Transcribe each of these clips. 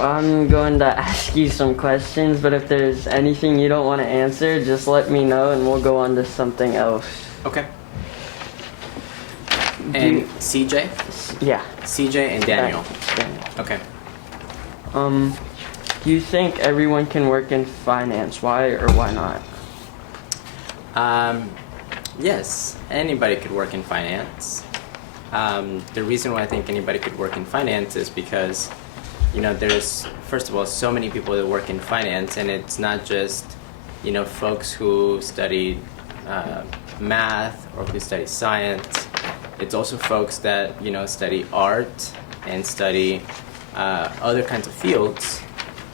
I'm going to ask you some questions, but if there's anything you don't want to answer, just let me know and we'll go on to something else. Okay. And CJ? Yeah. CJ and Daniel. Daniel. Okay. Do you think everyone can work in finance? Why or why not? Yes, anybody could work in finance. The reason why I think anybody could work in finance is because, there's, first of all, so many people that work in finance, and it's not just, folks who study math or who study science. It's also folks that, study art and study other kinds of fields.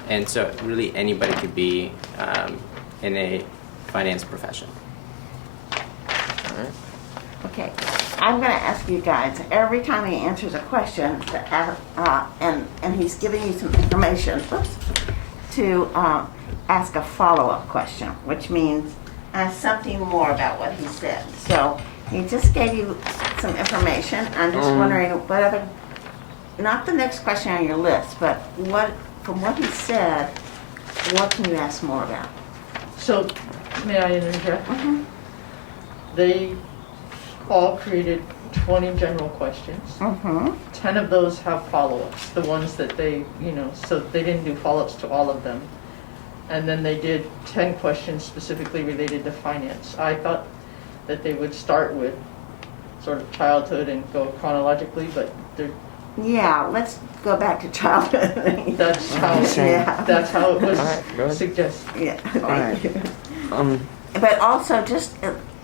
And so really anybody could be in a finance profession. Okay, I'm going to ask you guys, every time he answers a question, and he's giving you some information, to ask a follow-up question, which means ask something more about what he said. So he just gave you some information. I'm just wondering what other, not the next question on your list, but from what he said, what can you ask more about? So, may I interject? Mm-hmm. They all created 20 general questions. Mm-hmm. 10 of those have follow-ups, the ones that they, so they didn't do follow-ups to all of them. And then they did 10 questions specifically related to finance. I thought that they would start with sort of childhood and go chronologically, but Yeah, let's go back to childhood. that's how that's how it was suggested. Yeah, Alright. thank you. But also, just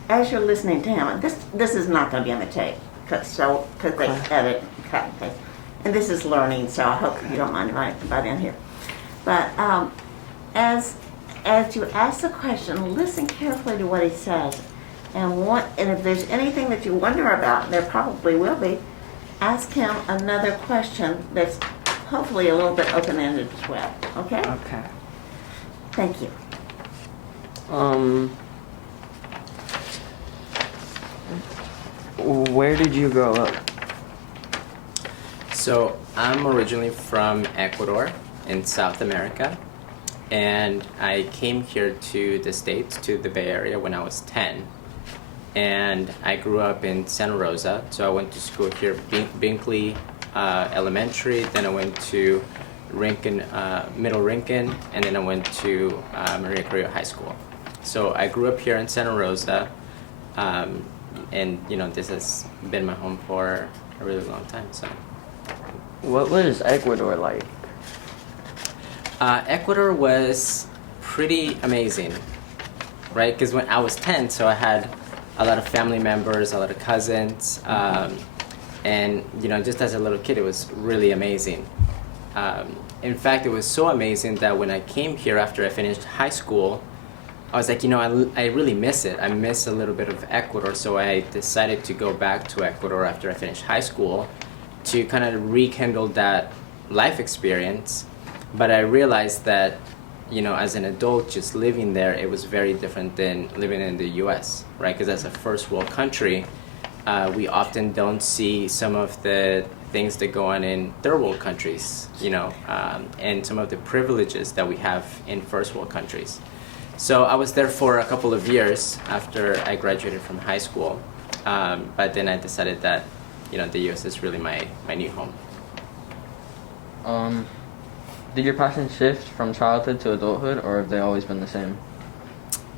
as you're listening to him, this is not going to be on the tape, because they edit and cut and paste. And this is learning, so I hope you don't mind if I butt in here. But as you ask the question, listen carefully to what he says, and if there's anything that you wonder about, there probably will be, ask him another question that's hopefully a little bit open-ended as well. Okay? Okay. Thank you. Where did you grow up? So I'm originally from Ecuador in South America, and I came here to the States, to the Bay Area, when I was 10. And I grew up in Santa Rosa, so I went to school here, Binkley Elementary, then I went to Rincon, Middle Rincon, and then I went to Maria Carrillo High School. So I grew up here in Santa Rosa, and this has been my home for a really long time. So, What was Ecuador like? Ecuador was pretty amazing, right? Because when I was 10, so I had a lot of family members, a lot of cousins, and just as a little kid, it was really amazing. In fact, it was so amazing that when I came here after I finished high school, I was like, I really miss it. I miss a little bit of Ecuador, so I decided to go back to Ecuador after I finished high school to kind of rekindle that life experience. But I realized that, as an adult, just living there, it was very different than living in the U.S., right? Because as a first world country, we often don't see some of the things that go on in third world countries, and some of the privileges that we have in first world countries. So I was there for a couple of years after I graduated from high school, but then I decided that, the U.S. is really my new home. Did your passions shift from childhood to adulthood, or have they always been the same?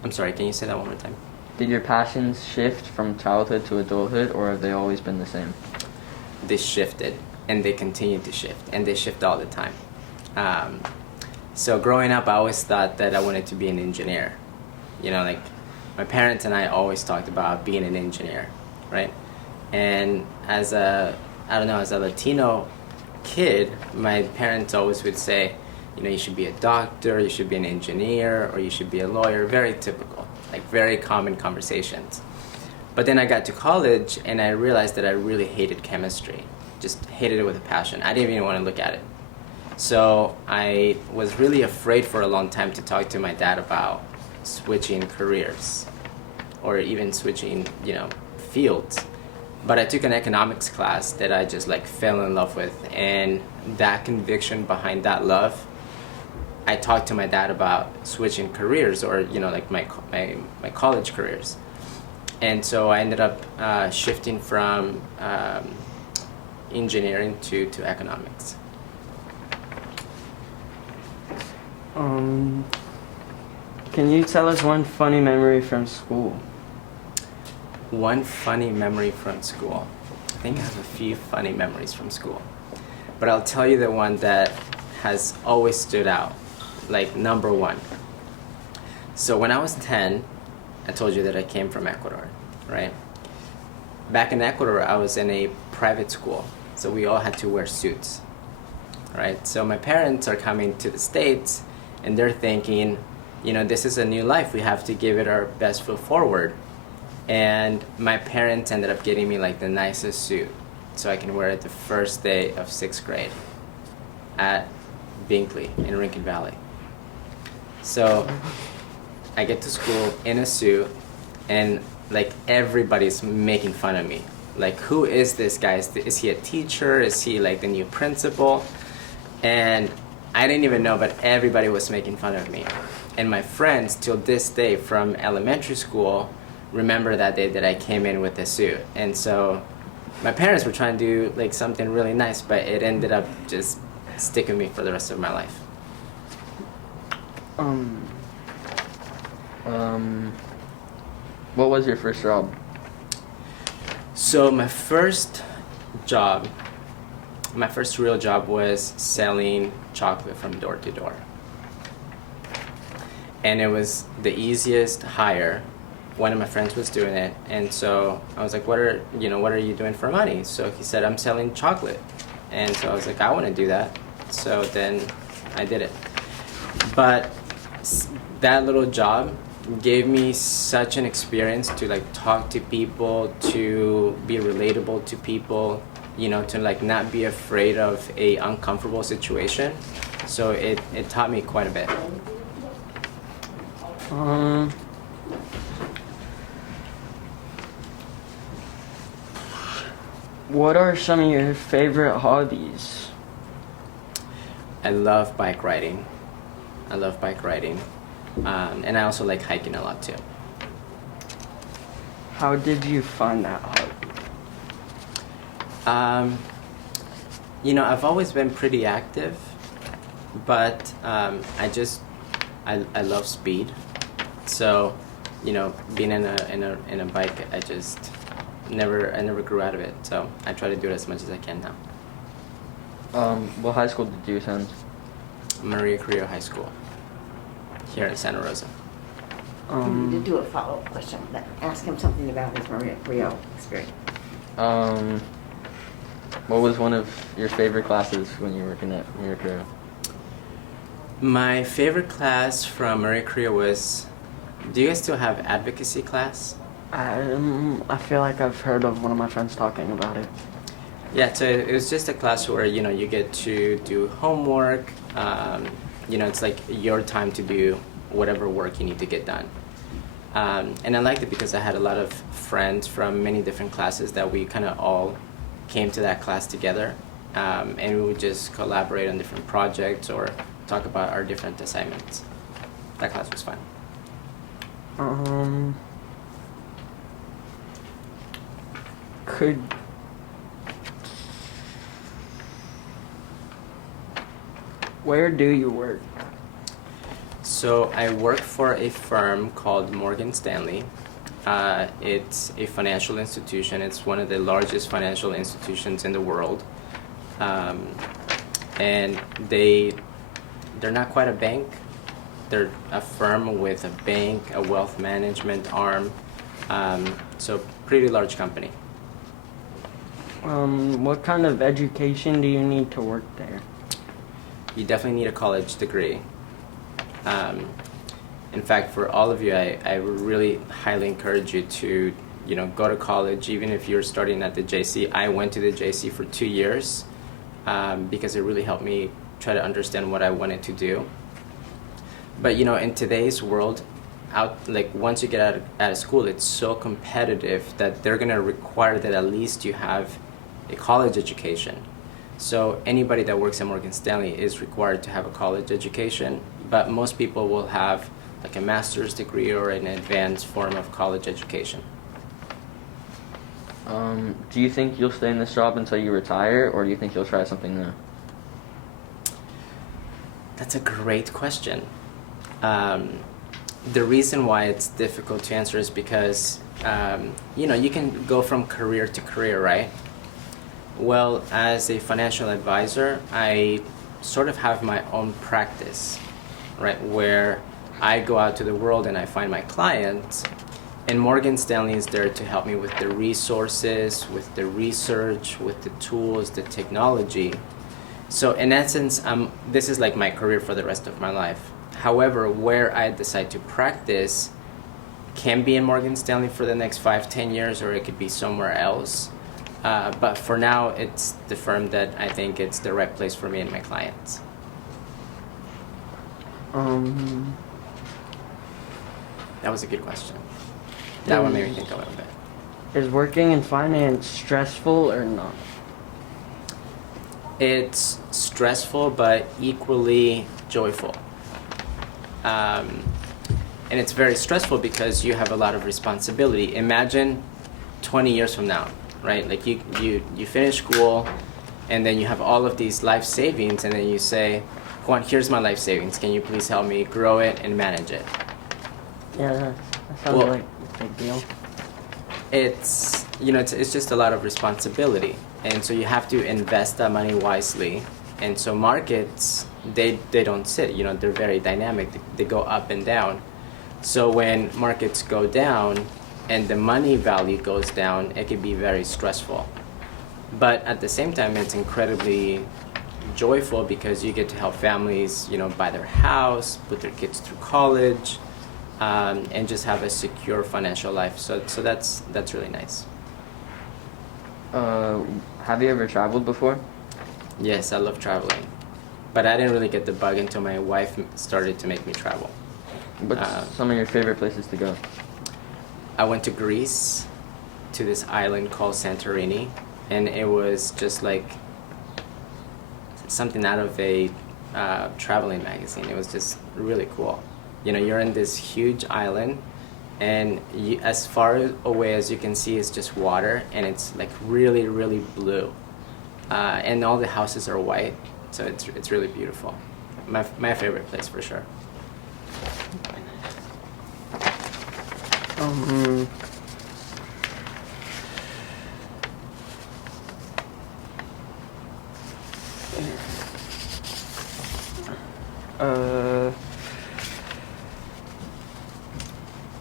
I'm sorry, can you say that one more time? Did your passions shift from childhood to adulthood, or have they always been the same? They shifted, and they continue to shift, and they shift all the time. So growing up, I always thought that I wanted to be an engineer. Like my parents and I always talked about being an engineer, right? And as a Latino kid, my parents always would say, you should be a doctor, you should be an engineer, or you should be a lawyer. Very typical, like very common conversations. But then I got to college and I realized that I really hated chemistry, just hated it with a passion. I didn't even want to look at it. So I was really afraid for a long time to talk to my dad about switching careers or even switching, fields. But I took an economics class that I just like fell in love with, and that conviction behind that love, I talked to my dad about switching careers, or like my college careers, and so I ended up shifting from engineering to economics. Can you tell us one funny memory from school? One funny memory from school. I think I have a few funny memories from school, but I'll tell you the one that has always stood out, like number one. So when I was 10, I told you that I came from Ecuador, right? Back in Ecuador, I was in a private school, so we all had to wear suits, right? So my parents are coming to the States, and they're thinking, this is a new life. We have to give it our best foot forward. And my parents ended up getting me like the nicest suit so I can wear it the first day of 6th grade at Binkley in Rincon Valley. So I get to school in a suit, and like everybody's making fun of me. Like, who is this guy? Is he a teacher? Is he like the new principal? And I didn't even know, but everybody was making fun of me. And my friends till this day from elementary school remember that day that I came in with a suit. And so my parents were trying to do like something really nice, but it ended up just sticking with me for the rest of my life. What was your first job? So my first real job was selling chocolate from door to door. And it was the easiest hire. One of my friends was doing it, and so I was like, what are you doing for money? So he said, I'm selling chocolate. And so I was like, I want to do that. So then I did it. But that little job gave me such an experience to like talk to people, to be relatable to people, to like not be afraid of a uncomfortable situation. So it taught me quite a bit. What are some of your favorite hobbies? I love bike riding. And I also like hiking a lot too. How did you find that hobby? I've always been pretty active, but I love speed. So, being in a bike, I never grew out of it. So I try to do it as much as I can now. What high school did you attend? Maria Carrillo High School, here in Santa Rosa. You need to do a follow-up question. Ask him something about his Maria Carrillo experience. What was one of your favorite classes when you were working at Maria Carrillo? My favorite class from Maria Carrillo was, do you guys still have advocacy class? I feel like I've heard of one of my friends talking about it. Yeah, so it was just a class where, you get to do homework. It's like your time to do whatever work you need to get done. And I liked it because I had a lot of friends from many different classes that we kind of all came to that class together. And we would just collaborate on different projects or talk about our different assignments. That class was fun. Where do you work? So I work for a firm called Morgan Stanley. It's a financial institution. It's one of the largest financial institutions in the world. And they're not quite a bank. They're a firm with a bank, a wealth management arm. So pretty large company. What kind of education do you need to work there? You definitely need a college degree. In fact, for all of you, I would really highly encourage you to, go to college, even if you're starting at the JC. I went to the JC for 2 years because it really helped me try to understand what I wanted to do. But, in today's world, out, like once you get out of school, it's so competitive that they're gonna require that at least you have a college education. So anybody that works at Morgan Stanley is required to have a college education, but most people will have like a master's degree or an advanced form of college education. Do you think you'll stay in this job until you retire, or do you think you'll try something new? That's a great question. The reason why it's difficult to answer is because, you can go from career to career, right? Well, as a financial advisor, I sort of have my own practice, right? Where I go out to the world and I find my clients, and Morgan Stanley is there to help me with the resources, with the research, with the tools, the technology. So in essence, this is like my career for the rest of my life. However, where I decide to practice can be in Morgan Stanley for the next 5-10 years, or it could be somewhere else. But for now, it's the firm that I think it's the right place for me and my clients. That was a good question. That one made me think a little bit. Is working in finance stressful or not? It's stressful, but equally joyful. And it's very stressful because you have a lot of responsibility. Imagine 20 years from now, right? Like you finish school, and then you have all of these life savings, and then you say, Juan, here's my life savings. Can you please help me grow it and manage it? Yeah, that sounds like a big deal. It's it's just a lot of responsibility, and so you have to invest that money wisely. And so markets, they don't sit, they're very dynamic. They go up and down. So when markets go down and the money value goes down, it can be very stressful. But at the same time, it's incredibly joyful because you get to help families, buy their house, put their kids through college, and just have a secure financial life. So that's really nice. Have you ever traveled before? Yes, I love traveling, but I didn't really get the bug until my wife started to make me travel. What's some of your favorite places to go? I went to Greece, to this island called Santorini, and it was just like something out of a traveling magazine. It was just really cool. You're in this huge island, and as far away as you can see is just water, and it's like really, really blue. And all the houses are white, so it's really beautiful. My favorite place for sure.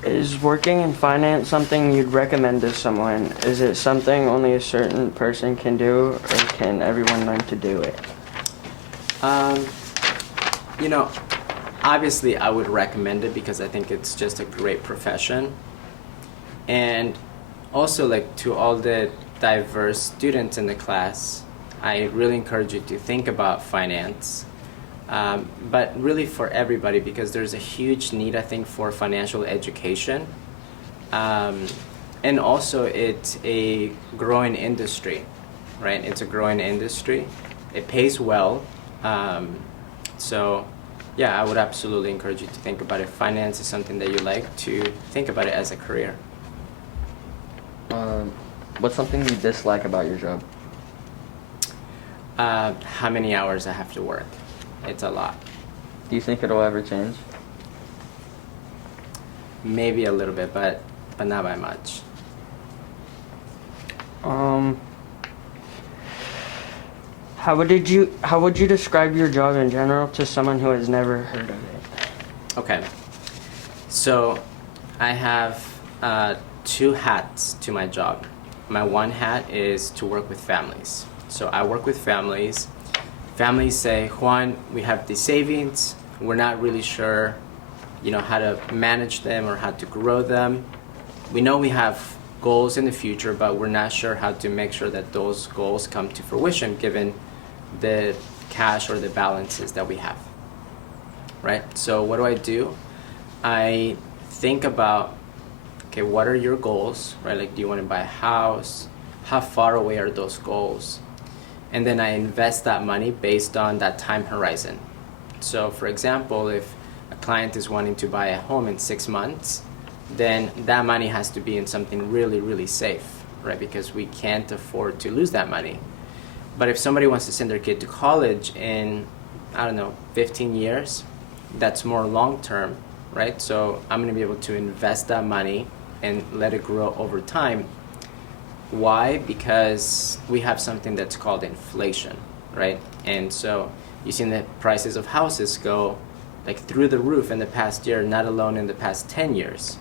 Is working in finance something you'd recommend to someone? Is it something only a certain person can do, or can everyone learn to do it? Obviously I would recommend it because I think it's just a great profession. And also, like, to all the diverse students in the class, I really encourage you to think about finance. But really for everybody, because there's a huge need, I think, for financial education. And also it's a growing industry, right? It's a growing industry. It pays well. So yeah, I would absolutely encourage you to think about it. Finance is something that you like, to think about it as a career. What's something you dislike about your job? How many hours I have to work. It's a lot. Do you think it'll ever change? Maybe a little bit, but not by much. How would you describe your job in general to someone who has never heard of it? Okay. So I have 2 hats to my job. My one hat is to work with families. So I work with families. Families say, Juan, we have these savings. We're not really sure, how to manage them or how to grow them. We know we have goals in the future, but we're not sure how to make sure that those goals come to fruition given the cash or the balances that we have, right? So what do? I think about, okay, what are your goals, right? Like, do you want to buy a house? How far away are those goals? And then I invest that money based on that time horizon. So for example, if a client is wanting to buy a home in 6 months, then that money has to be in something really, really safe, right? Because we can't afford to lose that money. But if somebody wants to send their kid to college in, I don't know, 15 years, that's more long term, right? So I'm going to be able to invest that money and let it grow over time. Why? Because we have something that's called inflation, right? And so you've seen the prices of houses go like through the roof in the past year, not alone in the past 10 years,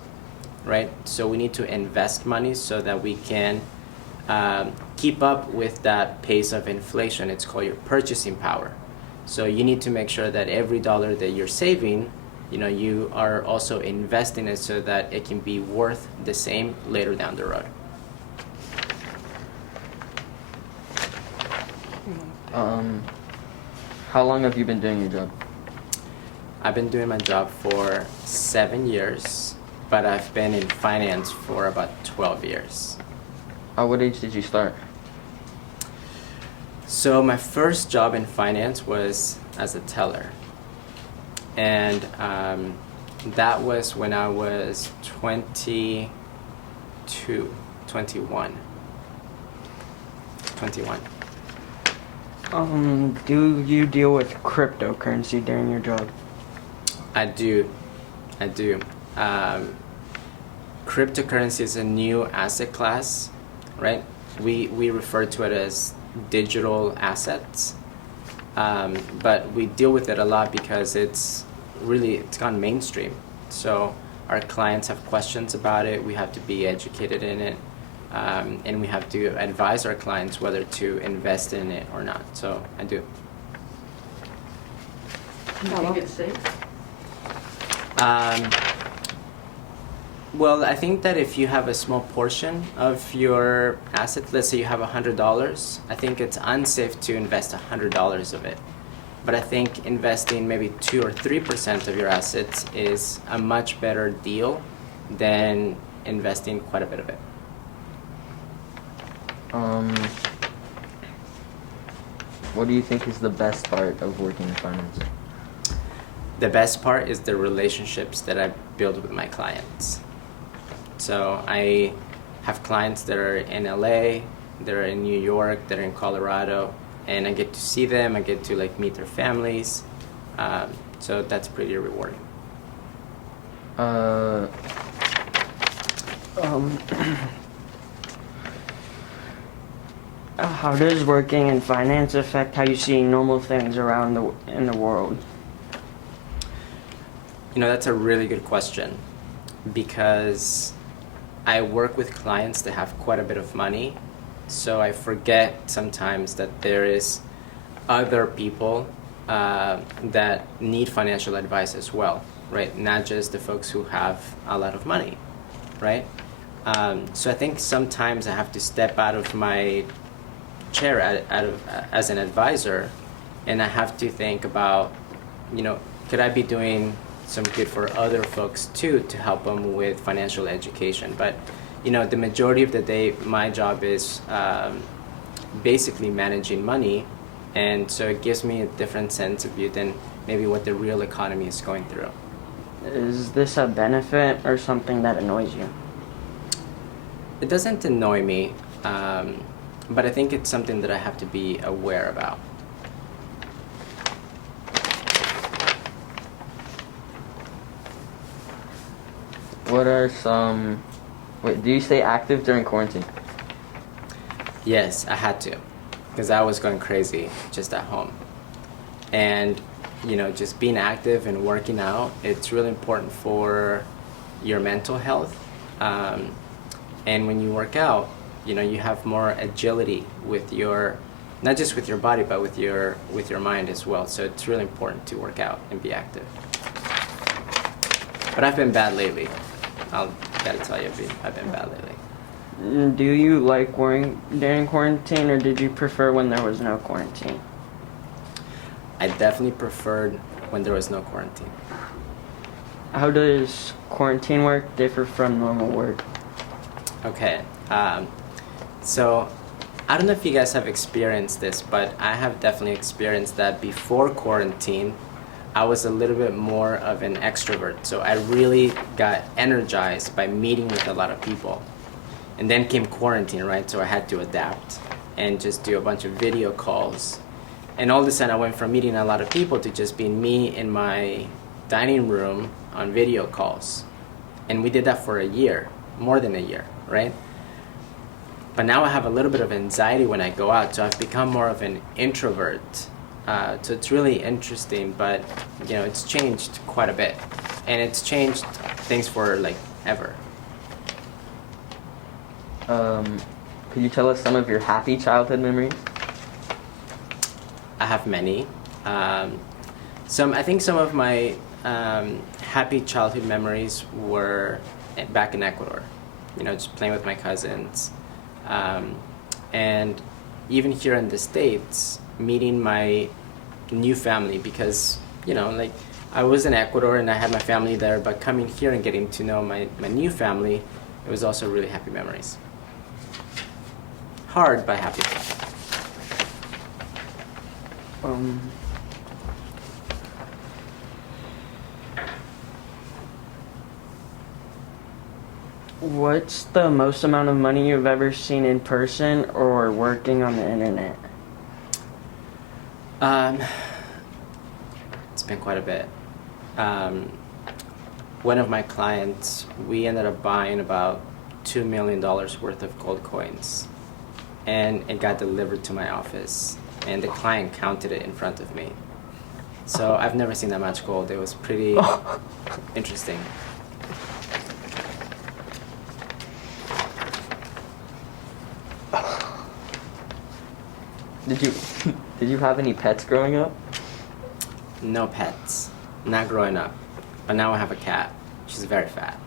right? So we need to invest money so that we can keep up with that pace of inflation. It's called your purchasing power. So you need to make sure that every dollar that you're saving, you are also investing it so that it can be worth the same later down the road. How long have you been doing your job? I've been doing my job for 7 years, but I've been in finance for about 12 years. At what age did you start? So my first job in finance was as a teller. And that was when I was 21. Do you deal with cryptocurrency during your job? I do. Cryptocurrency is a new asset class, right? We refer to it as digital assets, but we deal with it a lot because it's gone mainstream. So our clients have questions about it. We have to be educated in it, and we have to advise our clients whether to invest in it or not. So I do. Do you think it's safe? Well, I think that if you have a small portion of your asset, let's say you have $100, I think it's unsafe to invest $100 of it. But I think investing maybe 2 or 3% of your assets is a much better deal than investing quite a bit of it. What do you think is the best part of working in finance? The best part is the relationships that I build with my clients. So I have clients that are in LA, that are in New York, that are in Colorado, and I get to see them, I get to meet their families. So that's pretty rewarding. How does working in finance affect how you see normal things around in the world? That's a really good question, because I work with clients that have quite a bit of money, so I forget sometimes that there is other people that need financial advice as well, right? Not just the folks who have a lot of money, right? So I think sometimes I have to step out of my chair as an advisor, and I have to think about, could I be doing some good for other folks too, to help them with financial education. But the majority of the day my job is basically managing money, and so it gives me a different sense of view than maybe what the real economy is going through. Is this a benefit or something that annoys you? It doesn't annoy me, but I think it's something that I have to be aware about. What are some... Wait, do you stay active during quarantine? Yes, I had to, because I was going crazy just at home. And, just being active and working out, it's really important for your mental health. And when you work out, you have more agility with not just with your body, but with your mind as well. So it's really important to work out and be active. But I've been bad lately. I'll gotta tell you, I've been bad lately. Do you like working during quarantine, or did you prefer when there was no quarantine? I definitely preferred when there was no quarantine. How does quarantine work differ from normal work? Okay, so I don't know if you guys have experienced this, but I have definitely experienced that before quarantine, I was a little bit more of an extrovert. So I really got energized by meeting with a lot of people. And then came quarantine, right? So I had to adapt and just do a bunch of video calls. And all of a sudden I went from meeting a lot of people to just being me in my dining room on video calls. And we did that for a year, more than a year, right? But now I have a little bit of anxiety when I go out, so I've become more of an introvert. So it's really interesting, but you know, it's changed quite a bit. And it's changed things for like ever. Could you tell us some of your happy childhood memories? I have many. I think some of my happy childhood memories were back in Ecuador. You know, just playing with my cousins. And even here in the States, meeting my new family because, you know, like I was in Ecuador and I had my family there, but coming here and getting to know my new family, it was also really happy memories. Hard, but happy. What's the most amount of money you've ever seen in person or working on the internet? It's been quite a bit. One of my clients, we ended up buying about $2 million worth of gold coins, and it got delivered to my office, and the client counted it in front of me. So I've never seen that much gold. It was pretty interesting. Did you have any pets growing up? No pets, not growing up, but now I have a cat. She's very fat.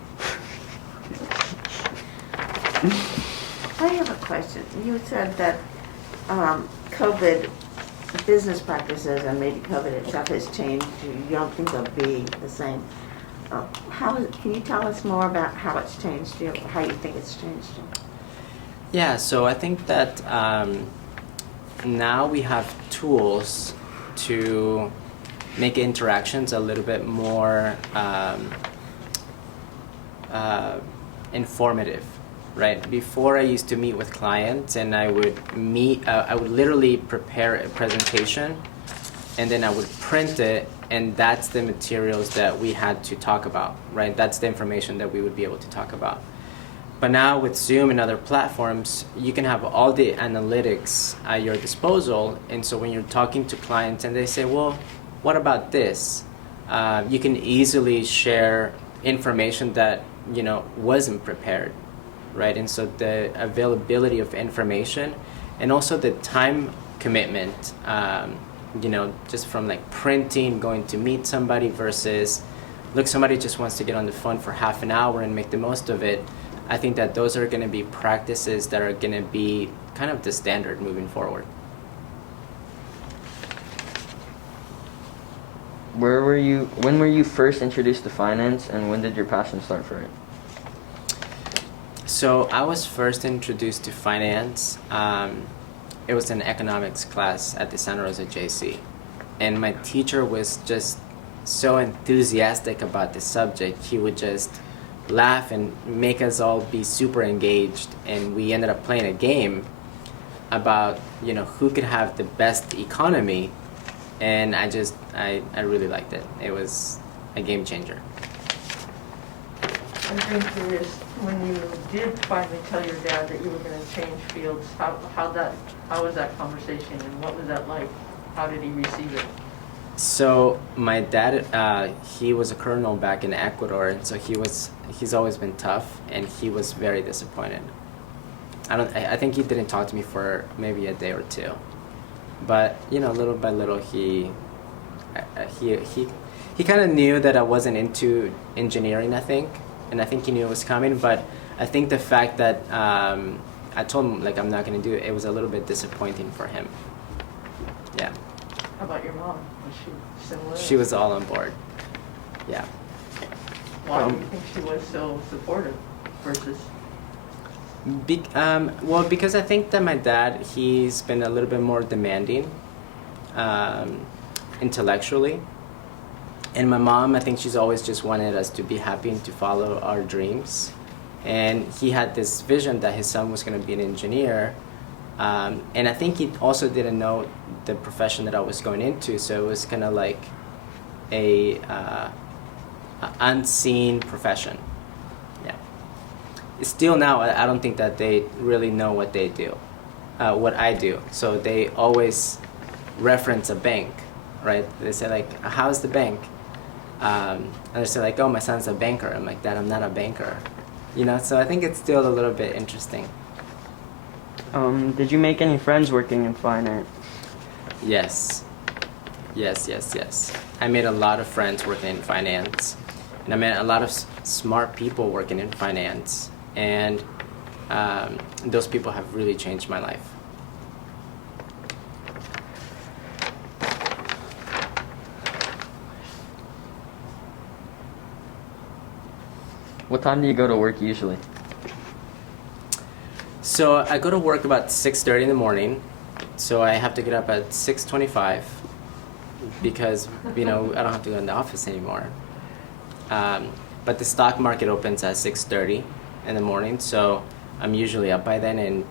I have a question. You said that COVID business practices and maybe COVID itself has changed. You don't think they'll be the same. Can you tell us more about how it's changed you, how you think it's changed you? Yeah, so I think that now we have tools to make interactions a little bit more informative, right? Before I used to meet with clients and I would literally prepare a presentation and then I would print it, and that's the materials that we had to talk about, right? That's the information that we would be able to talk about. But now with Zoom and other platforms, you can have all the analytics at your disposal. And so when you're talking to clients and they say, well, what about this? You can easily share information that, you know, wasn't prepared, right? And so the availability of information and also the time commitment, you know, just from like printing, going to meet somebody versus, look, somebody just wants to get on the phone for half an hour and make the most of it. I think that those are going to be practices that are going to be kind of the standard moving forward. When were you first introduced to finance, and when did your passion start for it? So I was first introduced to finance. It was an economics class at the Santa Rosa JC. And my teacher was just so enthusiastic about the subject. He would just laugh and make us all be super engaged, and we ended up playing a game about, you know, who could have the best economy, and I really liked it. It was a game changer. I'm curious, when you did finally tell your dad that you were going to change fields, how was that conversation, and what was that like? How did he receive it? So my dad, he was a colonel back in Ecuador, and so he's always been tough, and he was very disappointed. I think he didn't talk to me for maybe a day or two, but you know, little by little, he kind of knew that I wasn't into engineering, I think, and I think he knew it was coming. But I think the fact that I told him like I'm not going to do it, it was a little bit disappointing for him. Yeah. How about your mom? Was she similar? She was all on board. Yeah. Why do you think she was so supportive versus? Well, because I think that my dad, he's been a little bit more demanding intellectually. And my mom, I think she's always just wanted us to be happy and to follow our dreams. And he had this vision that his son was going to be an engineer. And I think he also didn't know the profession that I was going into. So it was kind of like a unseen profession. Yeah. Still now, I don't think that they really know what they do, what I do. So they always reference a bank, right? They say like, how's the bank? And they say like, oh, my son's a banker. I'm like, Dad, I'm not a banker. You know, so I think it's still a little bit interesting. Did you make any friends working in finance? Yes. Yes. I made a lot of friends working in finance. And I met a lot of smart people working in finance. And those people have really changed my life. What time do you go to work usually? So I go to work about 6:30 in the morning. So I have to get up at 6:25 because, you know, I don't have to go in the office anymore. But the stock market opens at 6:30 in the morning, so I'm usually up by then and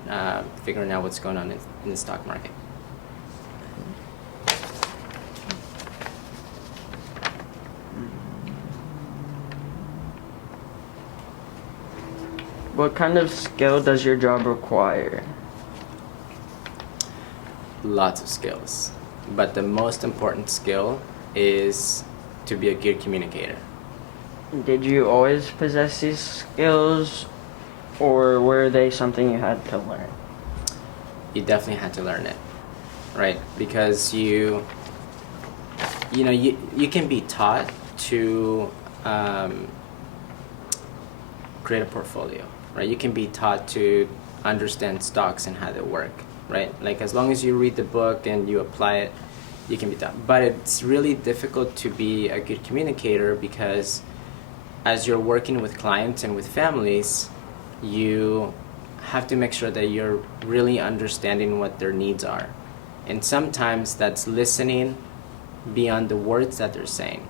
figuring out what's going on in the stock market. What kind of skill does your job require? Lots of skills, but the most important skill is to be a good communicator. Did you always possess these skills, or were they something you had to learn? You definitely had to learn it, right? Because you know, you can be taught to create a portfolio, right? You can be taught to understand stocks and how they work, right? Like as long as you read the book and you apply it, you can be taught. But it's really difficult to be a good communicator because as you're working with clients and with families, you have to make sure that you're really understanding what their needs are. And sometimes that's listening beyond the words that they're saying,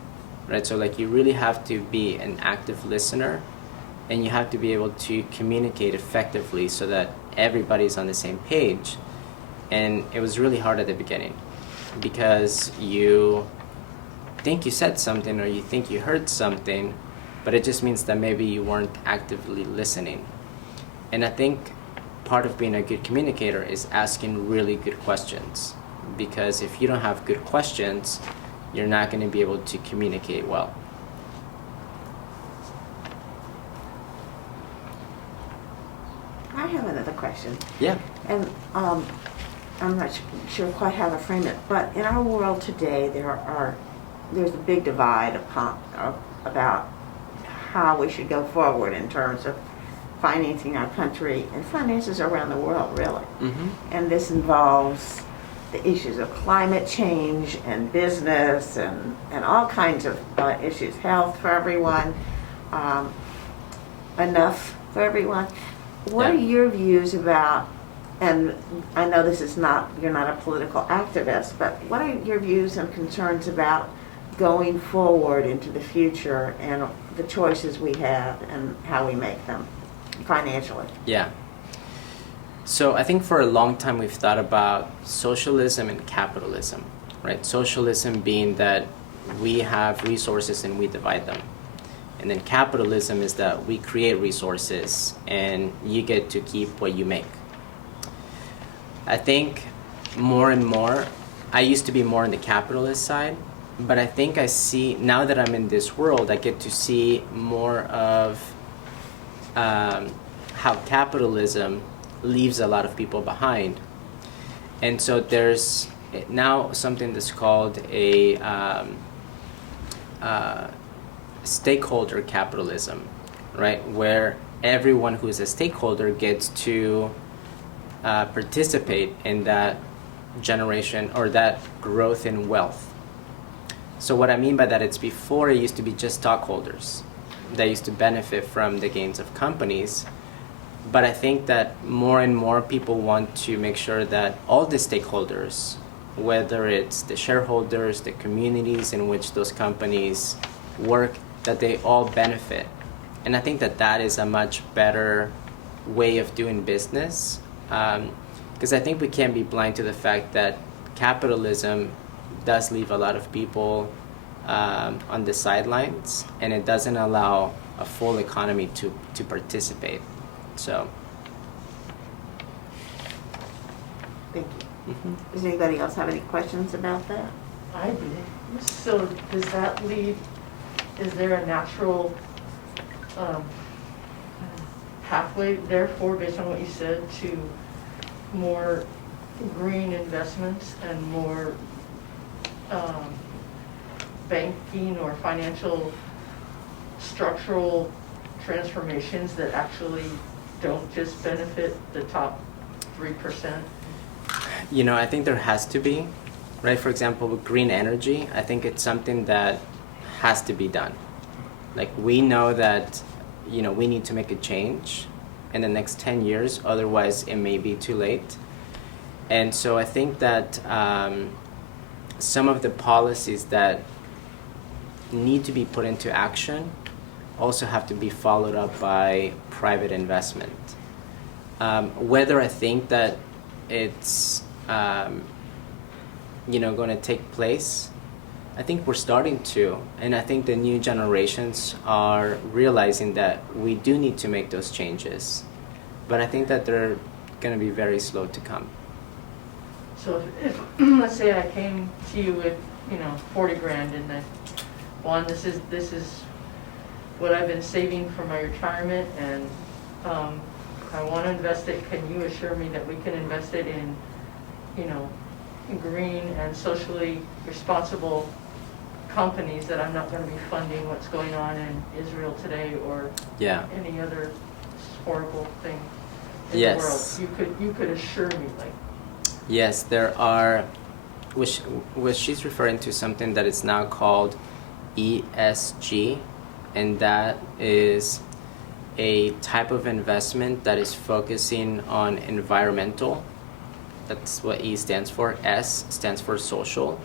right? So like you really have to be an active listener, and you have to be able to communicate effectively so that everybody's on the same page. And it was really hard at the beginning because you think you said something or you think you heard something, but it just means that maybe you weren't actively listening. And I think part of being a good communicator is asking really good questions, because if you don't have good questions, you're not going to be able to communicate well. I have another question. Yeah. And I'm not sure quite how to frame it, but in our world today, there's a big divide about how we should go forward in terms of financing our country and finances around the world, really. Mm-hmm. And this involves the issues of climate change and business and all kinds of issues, health for everyone, enough for everyone. What are your views about, and I know this is not, you're not a political activist, but what are your views and concerns about going forward into the future and the choices we have and how we make them financially? Yeah. So I think for a long time we've thought about socialism and capitalism, right? Socialism being that we have resources and we divide them. And then capitalism is that we create resources and you get to keep what you make. I think more and more, I used to be more on the capitalist side, but I think I see, now that I'm in this world, I get to see more of how capitalism leaves a lot of people behind. And so there's now something that's called a stakeholder capitalism, right? Where everyone who is a stakeholder gets to participate in that generation or that growth in wealth. So what I mean by that, it's before it used to be just stockholders, that used to benefit from the gains of companies. But I think that more and more people want to make sure that all the stakeholders, whether it's the shareholders, the communities in which those companies work, that they all benefit. And I think that that is a much better way of doing business, because I think we can't be blind to the fact that capitalism does leave a lot of people on the sidelines, and it doesn't allow a full economy to participate. So. Thank you. Does anybody else have any questions about that? I do. So does that lead, is there a natural pathway, therefore, based on what you said, to more green investments and more banking or financial structural transformations that actually don't just benefit the top 3%? You know, I think there has to be, right? For example, with green energy, I think it's something that has to be done. Like, we know that, you know, we need to make a change in the next 10 years, otherwise it may be too late. And so I think that some of the policies that need to be put into action also have to be followed up by private investment. Whether I think that it's going to take place, I think we're starting to, and I think the new generations are realizing that we do need to make those changes, but I think that they're going to be very slow to come. So if let's say I came to you with 40 grand and then, Juan, this is what I've been saving for my retirement, and I want to invest it. Can you assure me that we can invest it in green and socially responsible companies, that I'm not going to be funding what's going on in Israel today or any other horrible thing in the world? You could assure me, like. Yes, there are, which she's referring to something that is now called ESG, and that is a type of investment that is focusing on environmental. That's what E stands for. S stands for social,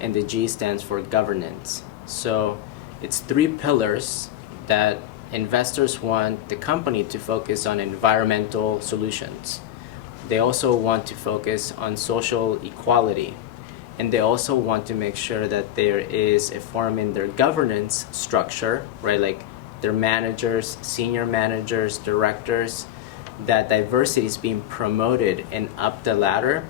and the G stands for governance. So it's 3 pillars that investors want the company to focus on: environmental solutions. They also want to focus on social equality, and they also want to make sure that there is a form in their governance structure, right? Like their managers, senior managers, directors, that diversity is being promoted and up the ladder,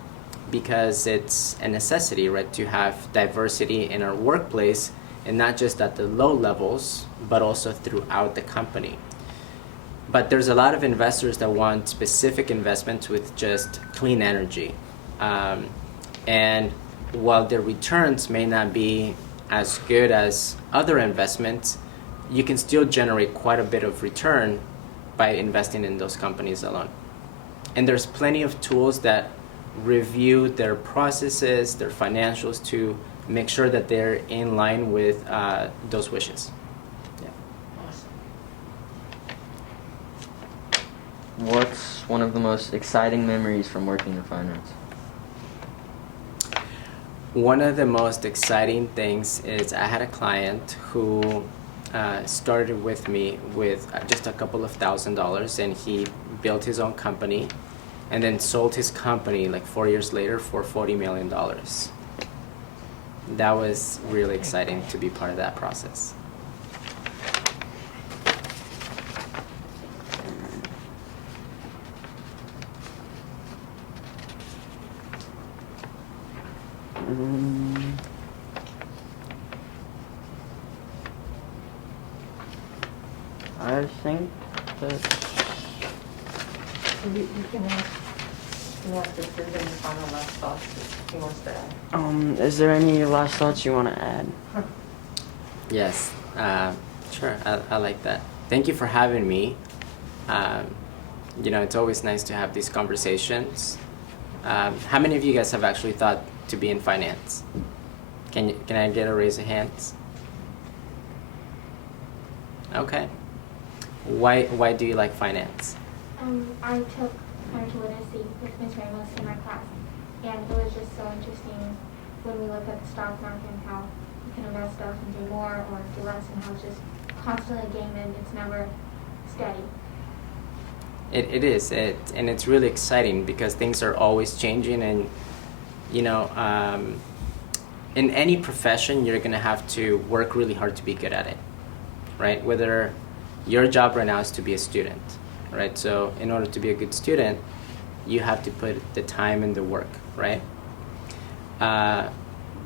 because it's a necessity, right, to have diversity in our workplace, and not just at the low levels, but also throughout the company. But there's a lot of investors that want specific investments with just clean energy. And while their returns may not be as good as other investments, you can still generate quite a bit of return by investing in those companies alone. And there's plenty of tools that review their processes, their financials, to make sure that they're in line with those wishes. What's one of the most exciting memories from working in finance? One of the most exciting things is I had a client who started with me with just a couple of $1,000s, and he built his own company and then sold his company like 4 years later for $40 million. That was really exciting to be part of that process. I think that You can ask if there's any final last thoughts that he wants to add. is there any last thoughts you want to add? Yes, sure, I like that. Thank you for having me. It's always nice to have these conversations. How many of you guys have actually thought to be in finance? Can I get a raise of hands? Okay. Why do you like finance? I took financial literacy with Ms. Ramos in my class, and it was just so interesting when we looked at the stock market and how you can invest stuff and do more or do less, and how it's just constantly a game and it's never steady. It is, and it's really exciting because things are always changing, and you know, in any profession, you're gonna have to work really hard to be good at it, right? Whether your job right now is to be a student, right? So in order to be a good student, you have to put the time and the work, right?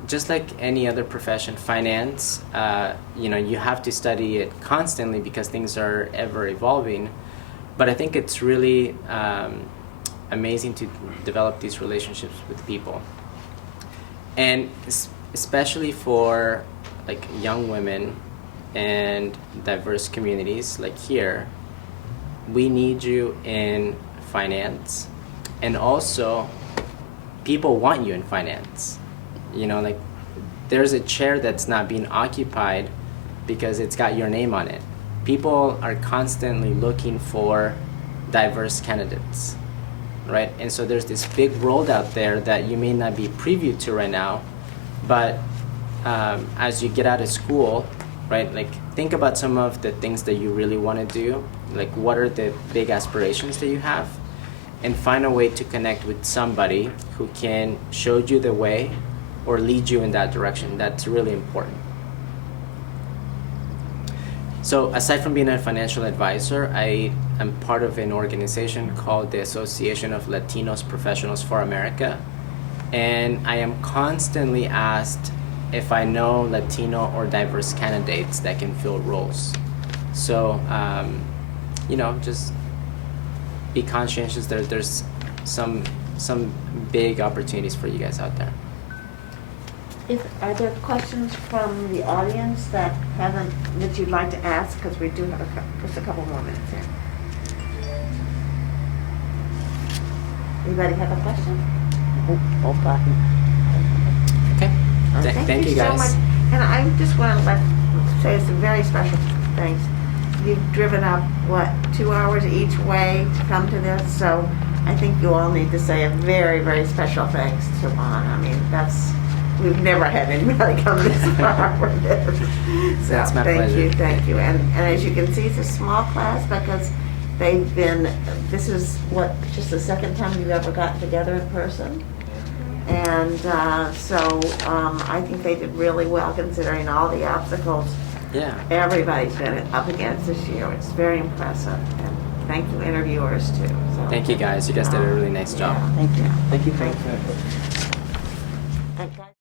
Just like any other profession, finance, you know, you have to study it constantly because things are ever evolving. But I think it's really amazing to develop these relationships with people. And especially for like young women and diverse communities like here, we need you in finance. And also, people want you in finance. You know, like there's a chair that's not being occupied because it's got your name on it. People are constantly looking for diverse candidates, right? And so there's this big world out there that you may not be privy to right now, but as you get out of school, right, like think about some of the things that you really want to do, like what are the big aspirations that you have, and find a way to connect with somebody who can show you the way or lead you in that direction. That's really important. So aside from being a financial advisor, I am part of an organization called the Association of Latinos Professionals for America. And I am constantly asked if I know Latino or diverse candidates that can fill roles. So, you know, just be conscientious that there's some big opportunities for you guys out there. Are there questions from the audience that you'd like to ask? Because we do have just a couple more minutes here. Anybody have a question? All fine. Okay. Thank you guys. so much. And I just want to say some very special thanks. You've driven up, 2 hours each way to come to this, so I think you all need to say a very, very special thanks to Juan. I mean, we've never had anybody come this far for this. So That's my pleasure. Thank you. And as you can see, it's a small class because this is just the second time you've ever gotten together in person. And so I think they did really well considering all the obstacles everybody's been up against this year. It's very impressive. And thank you, interviewers, too. So, Thank you guys. You guys did a really nice job. Yeah. Thank you. Thank you.